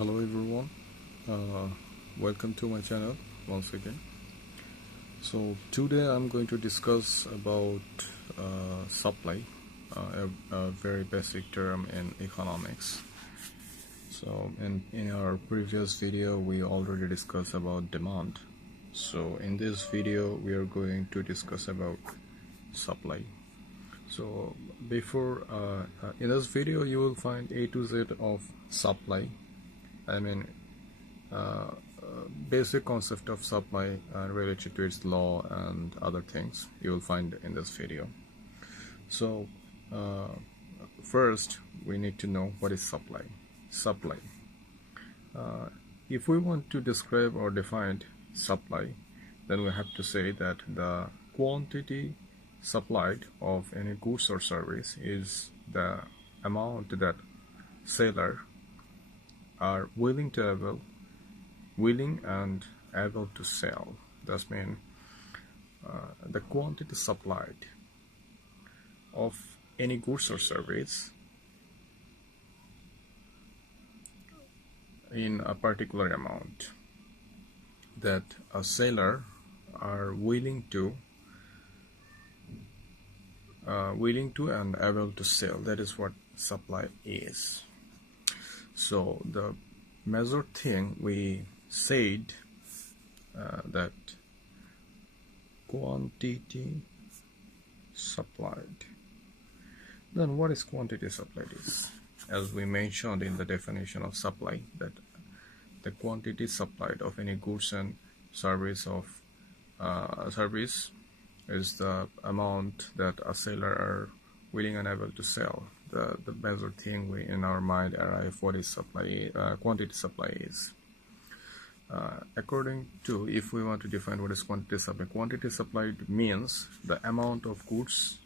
Hello everyone, welcome to my channel once again. So today I'm going to discuss about supply, a very basic term in economics. So in our previous video we already discussed about demand. So in this video we are going to discuss about supply. So before in this video you will find A to Z of supply. Basic concept of supply related to its law and other things you will find in this video. So first we need to know what is supply. If we want to describe or define supply, then we have to say that the quantity supplied of any goods or service is the amount that seller are willing and able to sell. That means the quantity supplied of any goods or service in a particular amount that a seller are willing to and able to sell. That is what supply is. So the major thing we said that quantity supplied. Then what is quantity supplied is, as we mentioned in the definition of supply, that the quantity supplied of any goods and service is the amount that a seller are willing and able to sell. The major thing we in our mind arrive what is supply, quantity supply is. According to, if we want to define what is quantity supplied means the amount of goods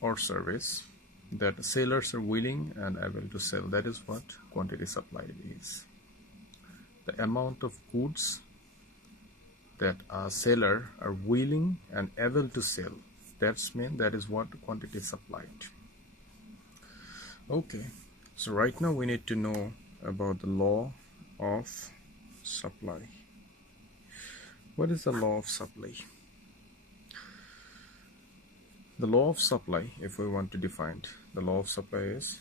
or service that sellers are willing and able to sell. That is what quantity supplied is. The amount of goods that a seller are willing and able to sell. That is what quantity supplied. Okay, so right now we need to know about the law of supply. What is the law of supply? The law of supply, if we want to define the law of supply, is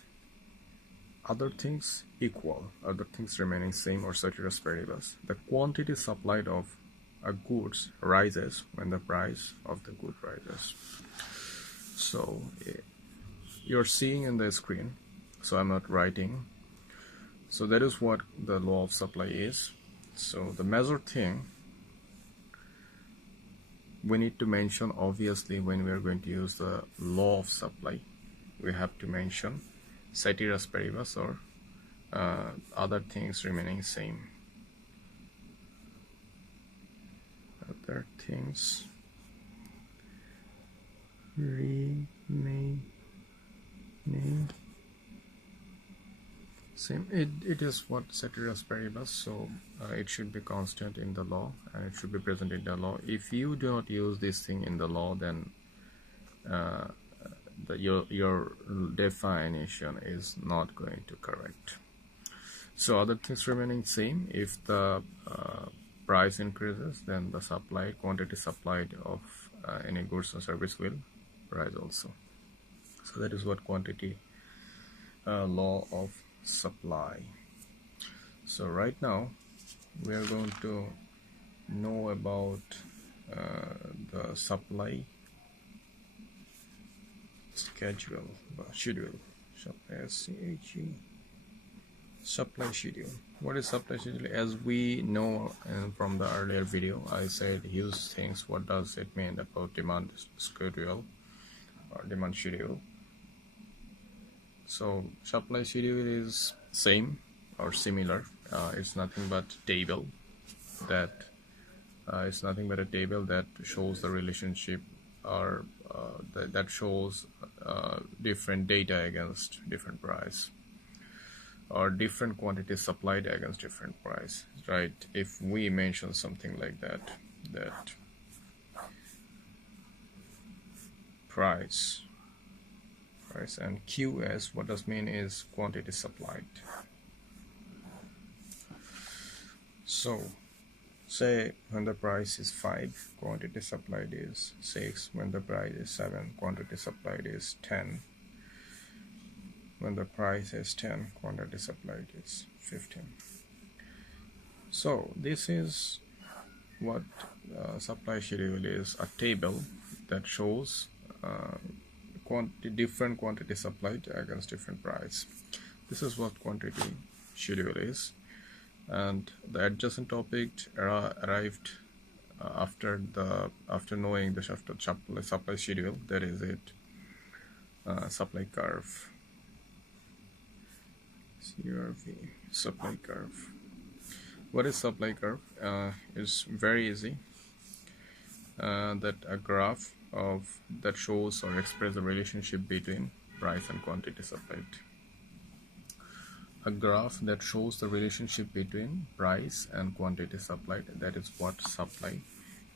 other things equal, other things remaining same or ceteris paribus. The quantity supplied of a goods rises when the price of the good rises. So you're seeing in the screen, so I'm not writing. So that is what the law of supply is. So the major thing we need to mention, obviously, when we are going to use the law of supply, we have to mention ceteris paribus, or other things remaining same. Other things remaining same. It is what ceteris paribus, so it should be constant in the law and it should be present in the law. If you do not use this thing in the law, then your definition is not going to correct. So other things remaining same. If the price increases, then the quantity supplied of any goods or service will rise also. So that is what quantity law of supply. So right now we are going to know about the supply schedule. Supply schedule. What is supply schedule? As we know from the earlier video, I said huge things. What does it mean about demand schedule or demand schedule? So supply schedule is same or similar. It's nothing but table that shows the relationship, or that shows different data against different price, or different quantities supplied against different price, right? If we mention something like that price and QS, what does mean is quantity supplied. So say when the price is 5, quantity supplied is 6. When the price is 7, quantity supplied is 10. When the price is 10, quantity supplied is 15. So this is what supply schedule is: a table that shows different quantity supplied against different price. This is what quantity schedule is, and the adjacent topic arrived after knowing the supply schedule. That is it. Supply curve. CRV supply curve. What is supply curve? It's very easy. That a graph that shows or expresses the relationship between price and quantity supplied. A graph that shows the relationship between price and quantity supplied. That is what supply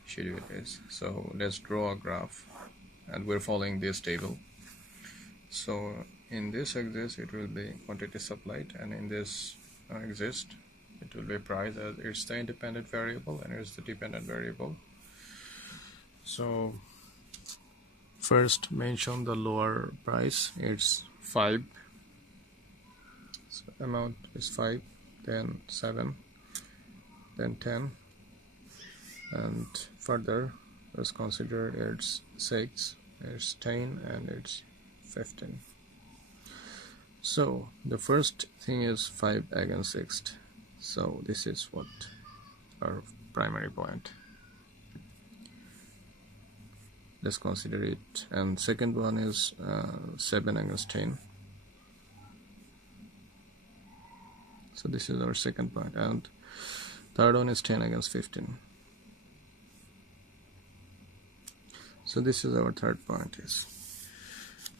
schedule is. So let's draw a graph, and we're following this table. So in this axis it will be quantity supplied, and in this axis it will be price, as it's the independent variable and it's the dependent variable. So first mention the lower price, it's 5, so amount is 5, then 7, then 10, and further let's consider it's 6, it's 10, and it's 15. So the first thing is 5 against 6. So this is what our primary point. Let's consider it. And second one is 7 against 10. So this is our second point. And third one is 10 against 15. So this is our third point.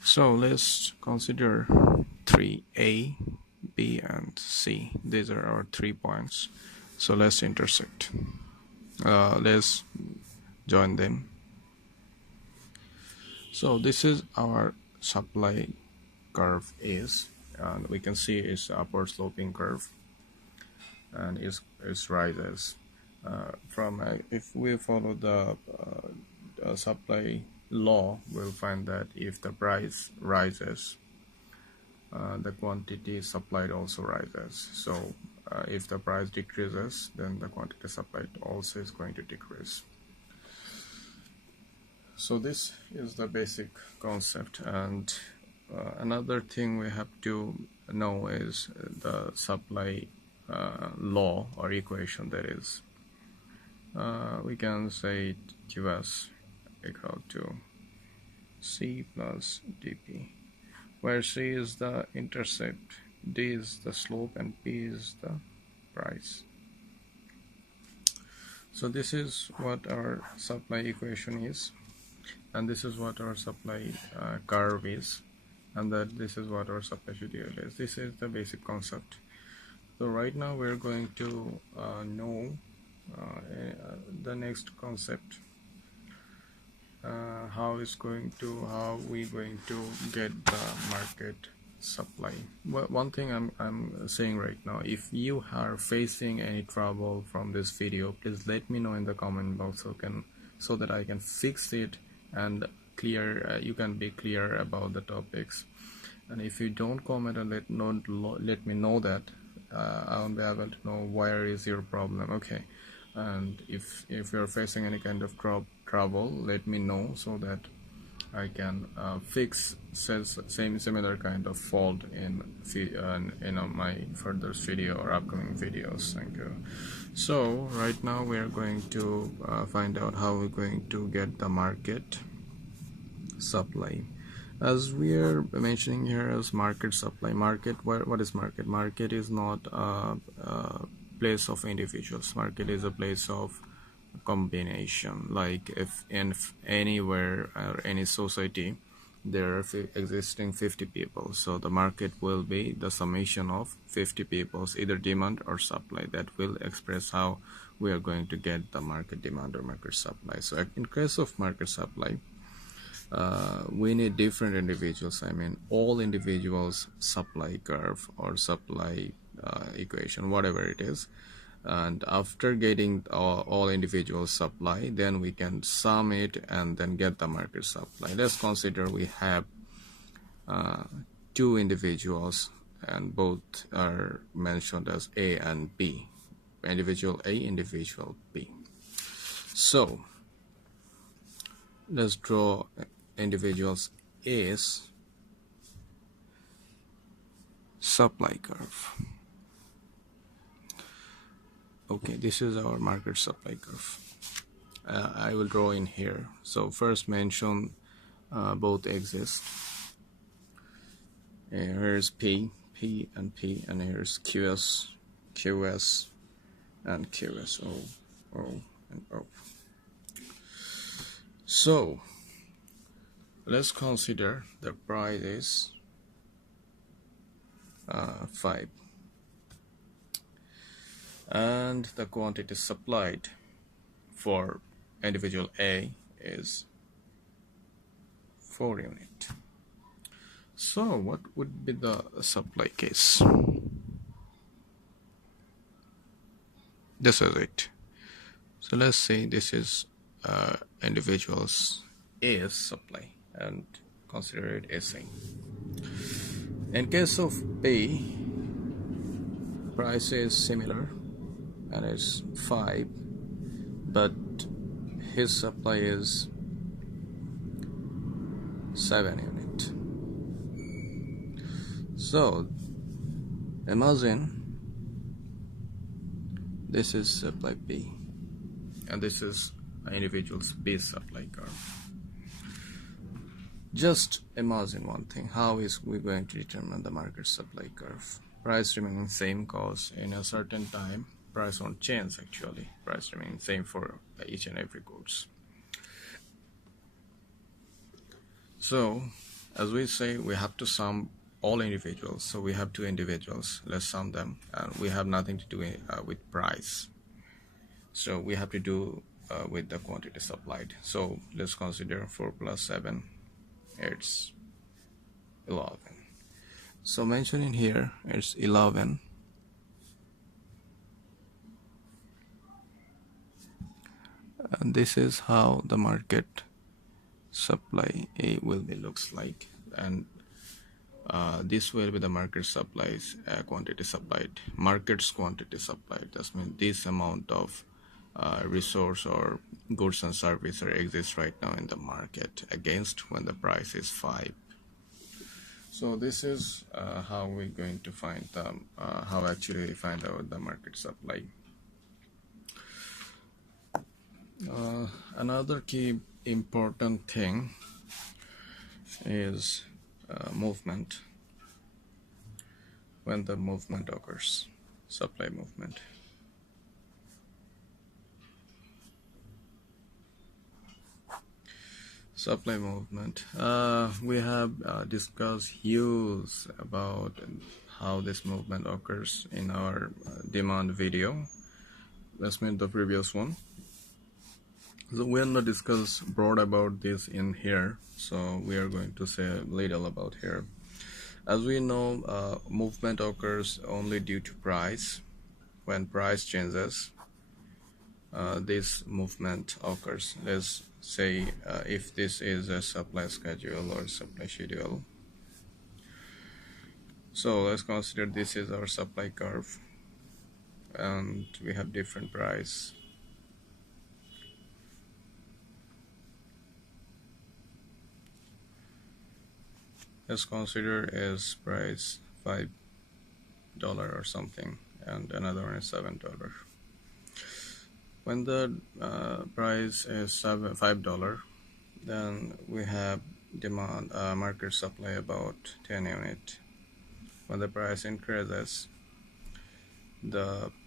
So let's consider 3A, B, and C. These are our 3 points. So let's intersect. Let's join them. So this is our supply curve is, and we can see it's upward sloping curve, and it rises if we follow the supply law, we'll find that if the price rises, the quantity supplied also rises. So if the price decreases, then the quantity supplied also is going to decrease. So this is the basic concept. And another thing we have to know is the supply law or equation. That is, we can say it QS equal to C plus dP, where C is the intercept, D is the slope, and P is the price. So this is what our supply equation is, and this is what our supply curve is, and that this is what our supply schedule is. This is the basic concept. So right now we're going to know the next concept, how we going to get the market supply. Well, one thing I'm saying right now, if you are facing any trouble from this video, please let me know in the comment box, so that I can fix it and you can be clear about the topics. And if you don't comment and let me know that, I won't be able to know where is your problem. Okay, and if you're facing any kind of trouble, let me know so that I can fix similar kind of fault in my further video or upcoming videos. Thank you. So right now we are going to find out how we're going to get the market supply. As we are mentioning here as market supply. What is market? Market is not a place of individuals. Market is a place of combination. Like if anywhere or any society there are existing 50 people, so the market will be the summation of 50 people's either demand or supply. That will express how we are going to get the market demand or market supply. So in case of market supply, we need different individuals. I mean, all individuals supply curve or supply equation, whatever it is, and after getting all individual supply, then we can sum it and then get the market supply. Let's consider we have two individuals and both are mentioned as A and B, individual A, individual B. So let's draw individuals A's supply curve. Okay, this is our market supply curve. I will draw in here. So first mention both exist. Here's P and P, and here's QS, QS, and QS, O, and O. So let's consider the price is 5 and the quantity supplied for individual A is 4 units. So what would be the supply case? This is it. So let's say this is individuals A's supply and consider it SA. In case of B, price is similar and it's 5, but his supply is 7 units. So imagine this is supply B and this is individual's B supply curve. Just imagine one thing, how is we going to determine the market supply curve? Price remaining same, cause in a certain time price won't change. Actually price remaining same for each and every goods. So as we say, we have to sum all individuals. So we have two individuals, let's sum them, and we have nothing to do with price, so we have to do with the quantity supplied. So let's consider 4 plus 7, it's 11. So mentioning here it's 11, and this is how the market supply A will be looks like, and this will be the market supplies quantity supplied, market's quantity supplied. That means this amount of resource or goods and services exist right now in the market against when the price is 5. So this is how we're going to find how actually we find out the market supply. Another key important thing is movement. When the movement occurs, supply movement. Supply movement. We have discussed hues about how this movement occurs in our demand video. Let's make the previous one. So we are not discuss broad about this in here, so we are going to say little about here. As we know, movement occurs only due to price. When price changes, this movement occurs. Let's say if this is a supply schedule or supply schedule. So let's consider this is our supply curve and we have different price. Let's consider is price $5 or something, and another one is $7. When the price is $5, then we have demand market supply about 10 units. When the price increases, let's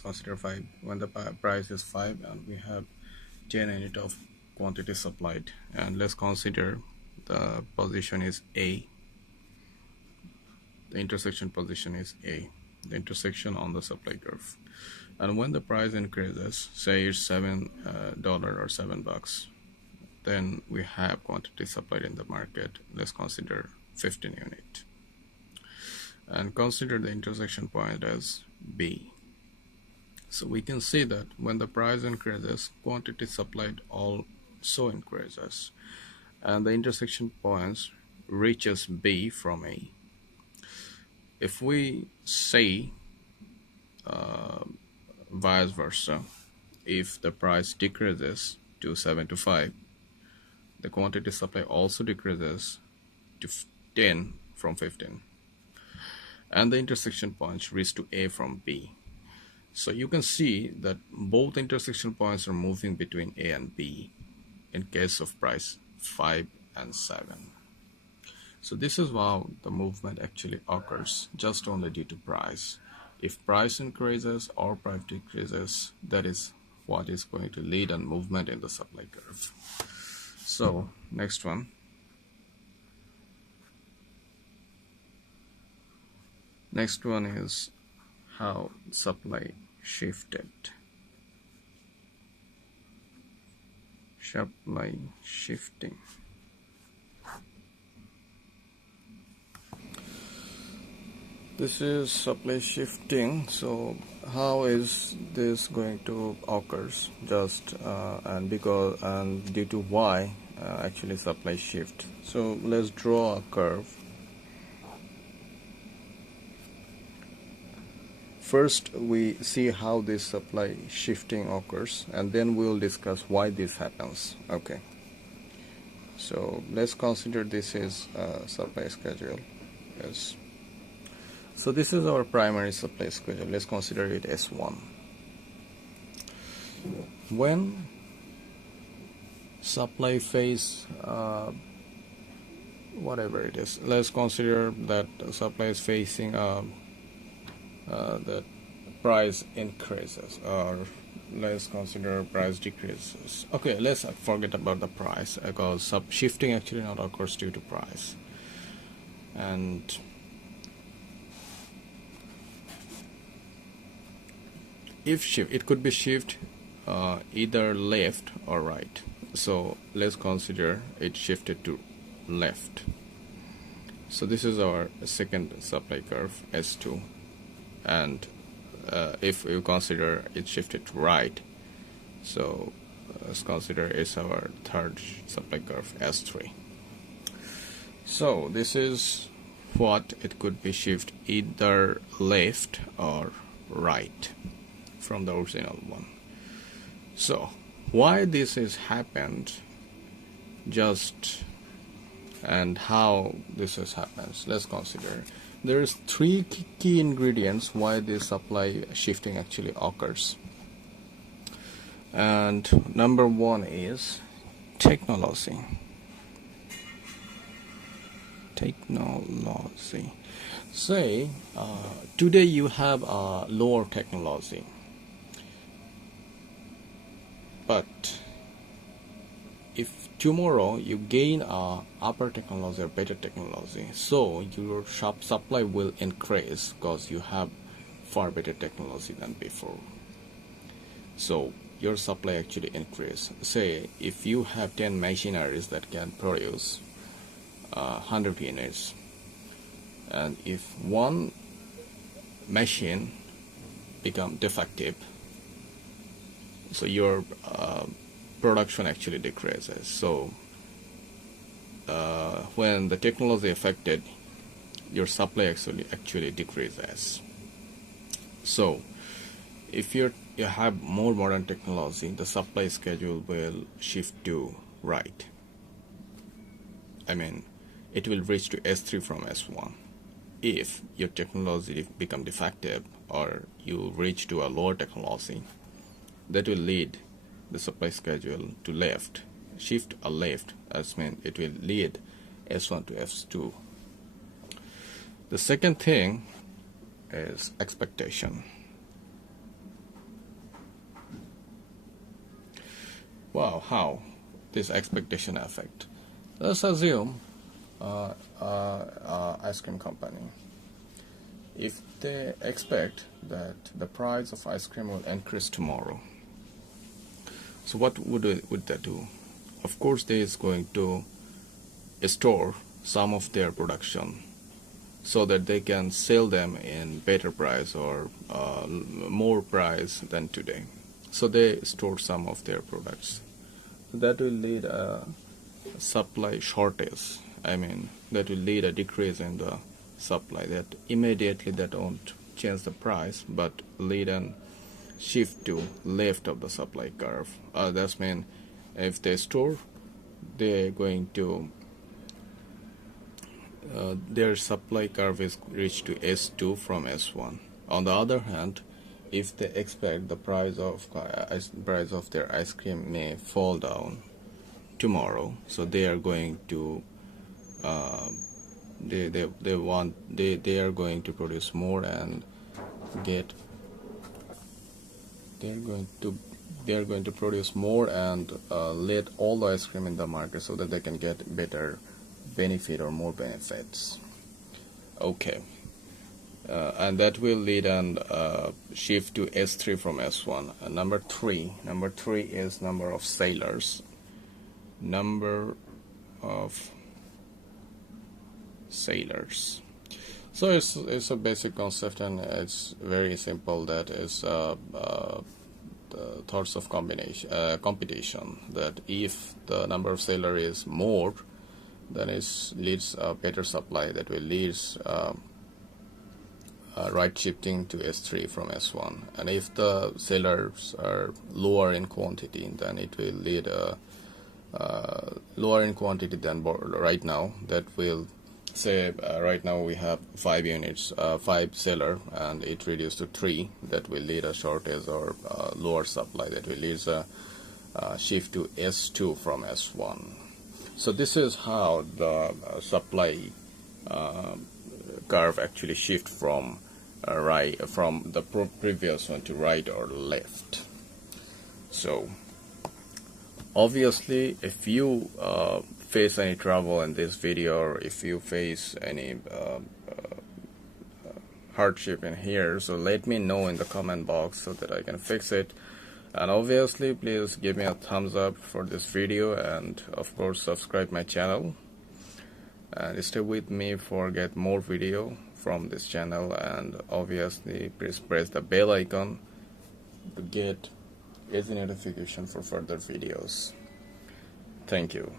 consider 5. When the price is 5 and we have 10 units of quantity supplied, and let's consider the position is A. The intersection position is A, the intersection on the supply curve. And when the price increases, say it's $7 or $7, then we have quantity supplied in the market. Let's consider 15 units. and consider the intersection point as B. So we can see that when the price increases, quantity supplied also increases, and the intersection points reaches B from A. If we say vice versa, if the price decreases to 7 to 5, the quantity supply also decreases to 10 from 15, and the intersection points reach to A from B. So you can see that both intersection points are moving between A and B in case of price 5 and 7. So this is how the movement actually occurs, just only due to price. If price increases or price decreases, that is what is going to lead on movement in the supply curve. So next one. Next one is how supply shifted. Supply shifting. This is supply shifting. So how is this going to occur? Just and due to why actually supply shift. So let's draw a curve. First we see how this supply shifting occurs, and then we'll discuss why this happens. Okay, so let's consider this is supply schedule. Yes. So this is our primary supply schedule. Let's consider it S1. When supply phase, whatever it is, let's consider that supply is facing that price increases, or let's consider price decreases. Okay, let's forget about the price, because shifting actually not occurs due to price. And if shift, it could be shift either left or right. So let's consider it shifted to left. So this is our second supply curve, S2. And if you consider it shifted to right, so let's consider it's our third supply curve, S3. So this is what it could be shift either left or right from the original one. So why this has happened, just and how this has happened, let's consider. There is three key ingredients why this supply shifting actually occurs. And number one is technology. Technology. Say today you have a lower technology, but if tomorrow you gain a upper technology or better technology, so your shop supply will increase because you have far better technology than before. So your supply actually increase. Say if you have 10 machineries that can produce 100 units, and if one machine become defective, so your production actually decreases. So when the technology affected, your supply actually decreases. So if you have more modern technology, the supply schedule will shift to right. I mean, it will reach to S3 from S1. If your technology become defective, or you reach to a lower technology, that will lead the supply schedule to left, shift a left, as mean it will lead S1 to S2. The second thing is expectation. Wow, how this expectation affect? Let's assume ice cream company. If they expect that the price of ice cream will increase tomorrow, so what would they do? Of course, they is going to store some of their production so that they can sell them in better price or more price than today. So they store some of their products. That will lead a supply shortage. I mean, that will lead a decrease in the supply. That immediately that won't change the price, but lead an shift to left of the supply curve. That's mean if they store, they're going to their supply curve is reached to S2 from S1. On the other hand, if they expect the price of their ice cream may fall down tomorrow, so they are going to they are going to produce more and get they are going to produce more and let all the ice cream in the market so that they can get better benefit or more benefits. Okay. And that will lead and shift to S3 from S1. Number three is number of sailors. So it's a basic concept, and it's very simple. That is the thoughts of competition. That if the number of sailors is more, then it leads a better supply. That will leads right shifting to S3 from S1. And if the sellers are lower in quantity, then it will lead lower in quantity than right now. That will say right now we have 5 units, 5 seller, and it reduced to 3. That will lead a shortage or lower supply. That will lead a shift to S2 from S1. So this is how the supply curve actually shift from from the previous one to right or left. So obviously, if you face any trouble in this video, or if you face any hardship in here, so let me know in the comment box so that I can fix it. And obviously, please give me a thumbs up for this video, and of course subscribe my channel, and stay with me for get more video from this channel. And obviously please press the bell icon to get every notification for further videos. Thank you.